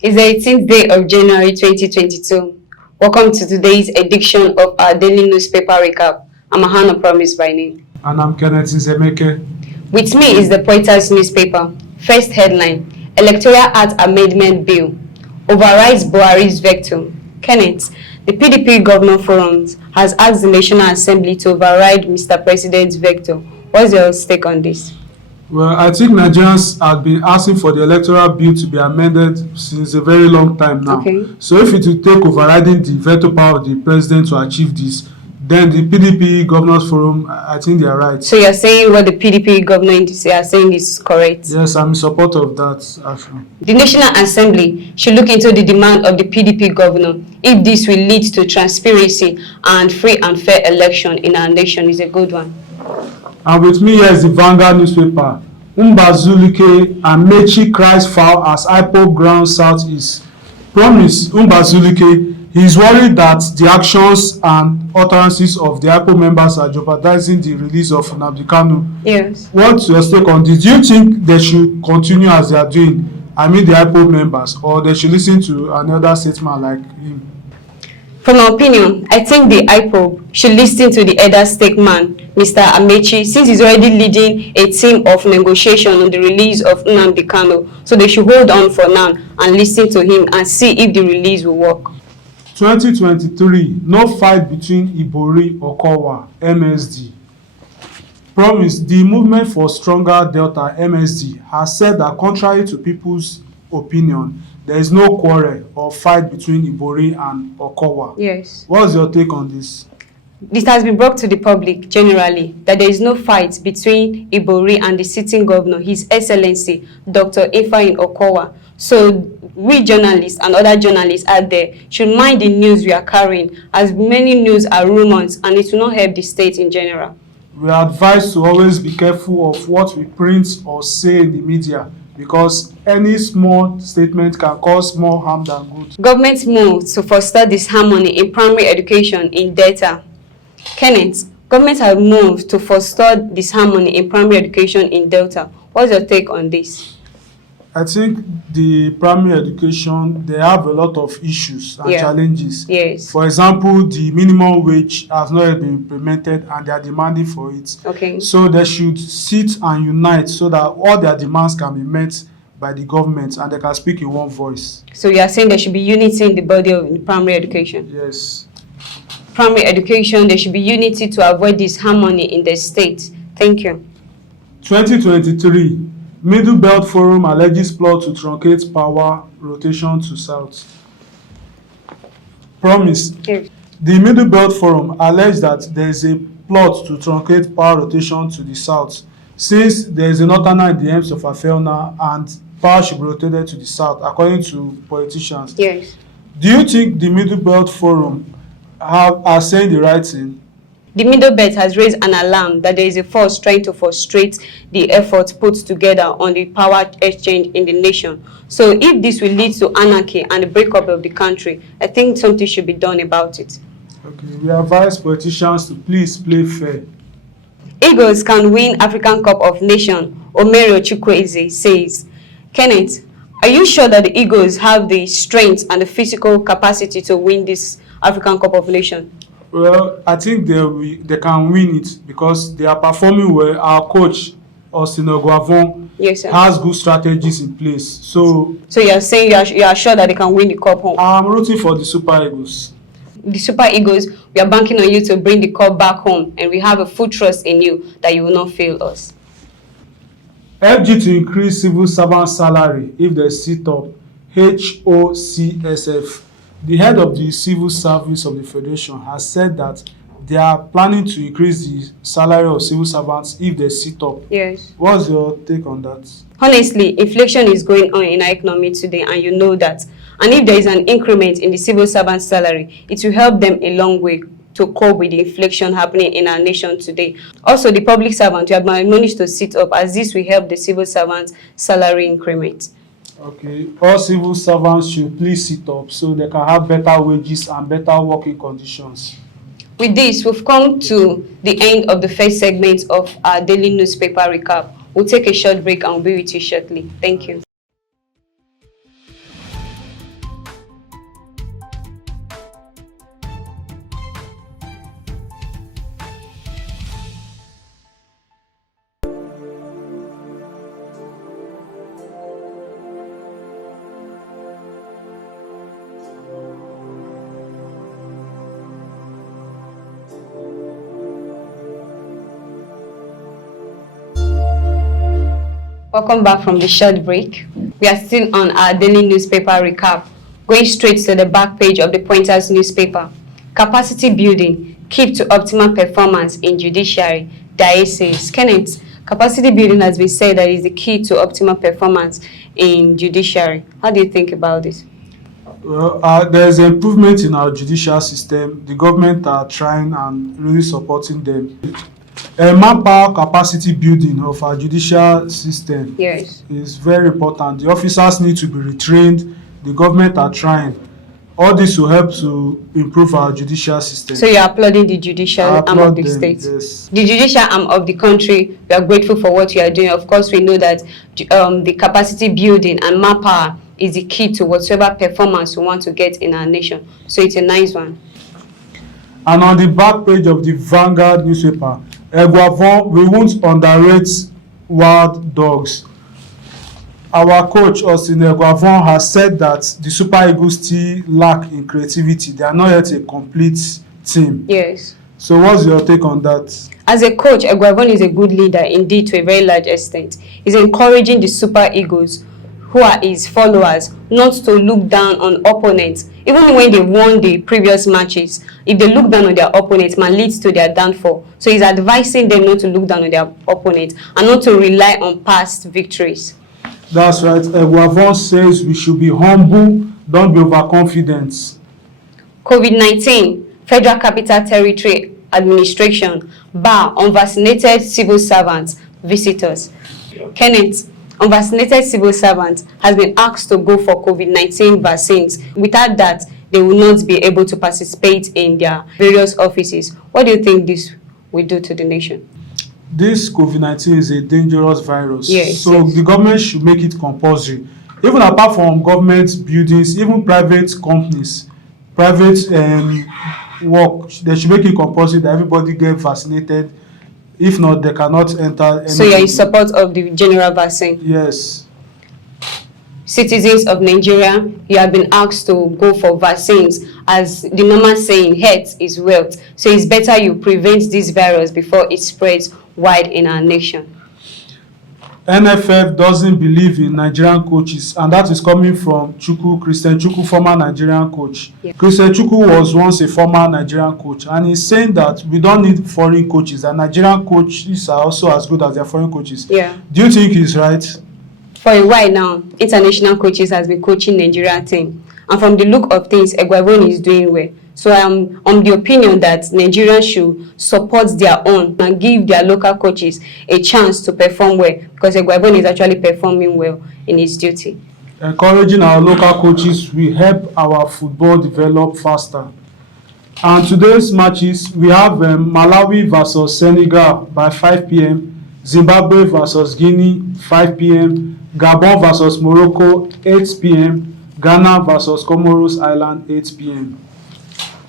It's the 18th day of January 2022. Welcome to today's edition of our daily newspaper recap. I'm Ahana Promise by name. And I'm Kenneth Nzemeke. With me is the Pointers newspaper. First headline: Electoral Act Amendment Bill overrides Buhari's veto. Kenneth, the PDP Governor Forum has asked the National Assembly to override Mr. President's veto. What's your take on this? Well, I think Nigerians have been asking for the electoral bill to be amended since a very long time now. Okay. So if it will take overriding the veto power of the president to achieve this, then the PDP Governors Forum, I think they are right. So you're saying what the PDP government are saying is correct? Yes, I'm in support of that, actually. The National Assembly should look into the demand of the PDP governor if this will lead to transparency and free and fair election in our nation. Is a good one. And with me here is the Vanguard newspaper. Mbazulike Amechi cries foul as IPOB ground southeast. Promise Mbazulike, he is worried that the actions and utterances of the IPOB members are jeopardizing the release of Nnamdi Kanu. Yes. What's your take on this? Do you think they should continue as they are doing? I mean the IPOB members, or they should listen to another statesman like him? From my opinion, I think the IPOB should listen to the elder statesman, Mr. Amechi, since he's already leading a team of negotiation on the release of Nnamdi Kanu. So they should hold on for now and listen to him and see if the release will work. 2023, no fight between Ibori or Kowa, MSD. Promise, the movement for stronger Delta, MSD, has said that contrary to people's opinion, there is no quarrel or fight between Ibori and Okowa. Yes. What's your take on this? This has been brought to the public generally that there is no fight between Ibori and the sitting governor, His Excellency Dr. Ifeanyi Okowa. So we journalists and other journalists out there should mind the news we are carrying, as many news are rumors and it will not help the state in general. We are advised to always be careful of what we print or say in the media, because any small statement can cause more harm than good. Government moves to foster disharmony in primary education in Delta. Kenneth, government has moved to foster disharmony in primary education in Delta. What's your take on this? I think the primary education, they have a lot of issues and challenges. Yes. For example, the minimum wage has not yet been implemented and they are demanding for it. Okay. So they should sit and unite so that all their demands can be met by the government and they can speak in one voice. So you are saying there should be unity in the body of the primary education? Yes. Primary education, there should be unity to avoid disharmony in the state. Thank you. 2023, Middle Belt Forum alleges plot to truncate power rotation to south. Promise. Yes. The Middle Belt Forum alleged that there is a plot to truncate power rotation to the south, since there is a northerner in the Ems of Afelna and power should be rotated to the south, according to politicians. Yes. Do you think the Middle Belt Forum are saying the right thing? The Middle Belt has raised an alarm that there is a force trying to frustrate the efforts put together on the power exchange in the nation. So if this will lead to anarchy and the breakup of the country, I think something should be done about it. Okay, we advise politicians to please play fair. Eagles can win African Cup of Nations, Omero Chukwueze says. Kenneth, are you sure that the Eagles have the strength and the physical capacity to win this African Cup of Nations? Well, I think they can win it because they are performing well. Our coach, Austin Oguavon, yes, sir, has good strategies in place. So you are saying you are sure that they can win the cup home? I'm rooting for the Super Eagles. The Super Eagles, we are banking on you to bring the cup back home, and we have a full trust in you that you will not fail us. FG to increase civil servant salary if they sit up. HOCSF. The head of the civil service of the Federation has said that they are planning to increase the salary of civil servants if they sit up. Yes. What's your take on that? Honestly, inflation is going on in our economy today, and you know that. And if there is an increment in the civil servant salary, it will help them a long way to cope with the inflation happening in our nation today. Also, the public servant, you have managed to sit up, as this will help the civil servant's salary increment. Okay, all civil servants should please sit up so they can have better wages and better working conditions. With this, we've come to the end of the first segment of our daily newspaper recap. We'll take a short break and we'll be with you shortly. Thank you. Welcome back from the short break. We are still on our daily newspaper recap, going straight to the back page of the Pointers newspaper. Capacity building, key to optimal performance in judiciary, Dae says. Kenneth, capacity building has been said that is the key to optimal performance in judiciary. How do you think about this? Well, there's improvement in our judicial system. The government are trying and really supporting them. Manpower capacity building of our judicial system is very important. The officers need to be retrained. The government are trying. All this will help to improve our judicial system. So you're applauding the judicial arm of the state? Yes. The judicial arm of the country, we are grateful for what you are doing. Of course, we know that the capacity building and manpower is the key to whatsoever performance we want to get in our nation. So it's a nice one. And on the back page of the Vanguard newspaper, Eguavon, we won't underrate wild dogs. Our coach, Austin Eguavon, has said that the Super Eagles still lack in creativity. They are not yet a complete team. Yes. So what's your take on that? As a coach, Eguavon is a good leader indeed to a very large extent. He's encouraging the Super Eagles, who are his followers, not to look down on opponents. Even when they won the previous matches, if they look down on their opponents, it leads to their downfall. So he's advising them not to look down on their opponents and not to rely on past victories. That's right. Eguavon says we should be humble, don't be overconfident. COVID-19, Federal Capital Territory Administration bar unvaccinated civil servants visitors. Kenneth, unvaccinated civil servants has been asked to go for COVID-19 vaccines. Without that, they will not be able to participate in their various offices. What do you think this will do to the nation? This COVID-19 is a dangerous virus. Yes, so the government should make it compulsory. Even apart from government buildings, even private companies, private work, they should make it compulsory that everybody get vaccinated. If not, they cannot enter. So you're in support of the general vaccine? Yes. Citizens of Nigeria, you have been asked to go for vaccines. As the normal saying, health is wealth. So it's better you prevent this virus before it spreads wide in our nation. NFF doesn't believe in Nigerian coaches, and that is coming from Chukwu, Christian Chukwu, former Nigerian coach. Yeah. Christian Chukwu was once a former Nigerian coach, and he's saying that we don't need foreign coaches, and Nigerian coaches are also as good as their foreign coaches. Yeah. Do you think he's right? For a while now, international coaches has been coaching Nigerian team, and from the look of things, Eguavon is doing well. So I'm on the opinion that Nigerians should support their own and give their local coaches a chance to perform well, because Eguavon is actually performing well in his duty. Encouraging our local coaches will help our football develop faster. And today's matches, we have Malawi versus Senegal by 5 p.m., Zimbabwe versus Guinea, 5 p.m., Gabon versus Morocco, 8 p.m., Ghana versus Comoros Island, 8 p.m.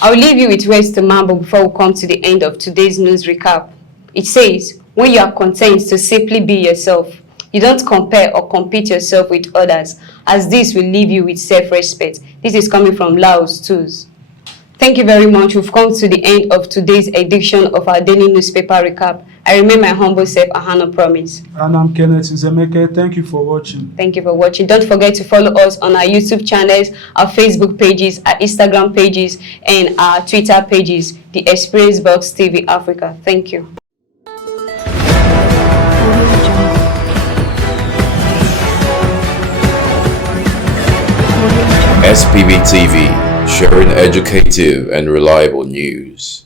I'll leave you with words to Mambo before we come to the end of today's news recap. It says, when you are content to simply be yourself, you don't compare or compete yourself with others, as this will leave you with self-respect. This is coming from Laos Tools. Thank you very much. We've come to the end of today's edition of our daily newspaper recap. I remain my humble self, Ahana Promise. And I'm Kenneth Nzemeke. Thank you for watching. Thank you for watching. Don't forget to follow us on our YouTube channels, our Facebook pages, our Instagram pages, and our Twitter pages, the Xpbtv Africa. Thank you. Xpbtv, sharing educative and reliable news.